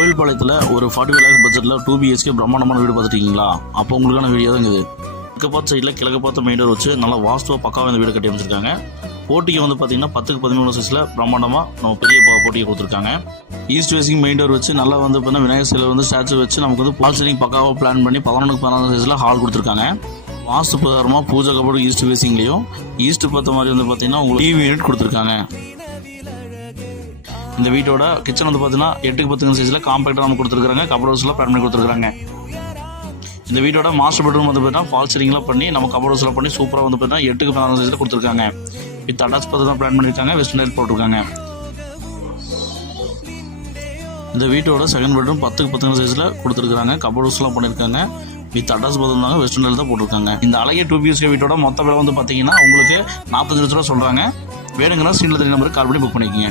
கோயில்பாளையத்தில் ஒரு 45 lakhs பட்ஜெட்டில் 2 BHK பிரம்மாண்டமான வீடு பார்த்துட்டீங்களா? அப்போ உங்களுக்கான வீடியோ தான் இது. கிழக்கு பார்த்த சைடில் கிழக்கு பார்த்த மெயின் டோர் வச்சு நல்லா வாஸ்துவாக பக்காவாக இந்த வீடு கட்டி அமைச்சிருக்காங்க. போட்டிக்கு வந்து பார்த்தீங்கன்னா 10க்கு 13 சைஸில் பிரம்மாண்டமாக நம்ம பெரிய போட்டியை கொடுத்துருக்காங்க. ஈஸ்ட் ஃபேசிங் மெயின் டோர் வச்சு நல்லா வந்து பார்த்தீங்கன்னா விநாயகர் சிலை வந்து ஸ்டாச்சு வச்சு நமக்கு வந்து பால் சீலிங் பக்காவாக பிளான் பண்ணி 11க்கு 14 சைஸில் ஹால் கொடுத்துருக்காங்க. வாஸ்து பிரகாரமாக பூஜை கபோர்டு ஈஸ்ட் ஃபேசிங்லேயும் ஈஸ்ட் பார்த்த மாதிரி வந்து பார்த்தீங்கன்னா உங்களுக்கு டிவி யூனிட் கொடுத்துருக்காங்க. இந்த வீட்டோட கிச்சன் வந்து பார்த்தீங்கன்னா 8க்கு 10 சைஸில் காம்பேக்டாக நம்ம கொடுத்துருக்காங்க. கபோர்ட்ஸ்லாம் பிளான் பண்ணி கொடுத்துருக்காங்க. இந்த வீட்டோட மாஸ்டர் பெட்ரூம் வந்து பார்த்தீங்கன்னா ஃபால் சீலிங்லாம் பண்ணி நம்ம கபோர்ட்ஸ்லாம் பண்ணி சூப்பராக வந்து பார்த்தீங்கன்னா 8க்கு 14 சைஸில் கொடுத்துருக்காங்க. வித் அட்டாச் பார்த்து தான் பிளான் பண்ணியிருக்காங்க. வெஸ்டர்ன் டைல் போட்டிருக்காங்க. இந்த வீட்டோட செகண்ட் பெட்ரூம் 10க்கு 10 சைஸில் கொடுத்துருக்காங்க. கபோர்ட்ஸ்லாம் பண்ணியிருக்காங்க. வித் அட்டாச் பார்த்துருந்தாங்க. வெஸ்டர்ன் டைல் தான் போட்டிருக்காங்க. இந்த அழகிய 2 BHK வீட்டோட மொத்த விலை வந்து பார்த்தீங்கன்னா உங்களுக்கு 45 லட்ச ரூபா சொல்கிறாங்க. வேணுங்கன்னா ஸ்க்ரீனில் 3 நம்பருக்கு கால் பண்ணி புக் பண்ணிக்கோங்க.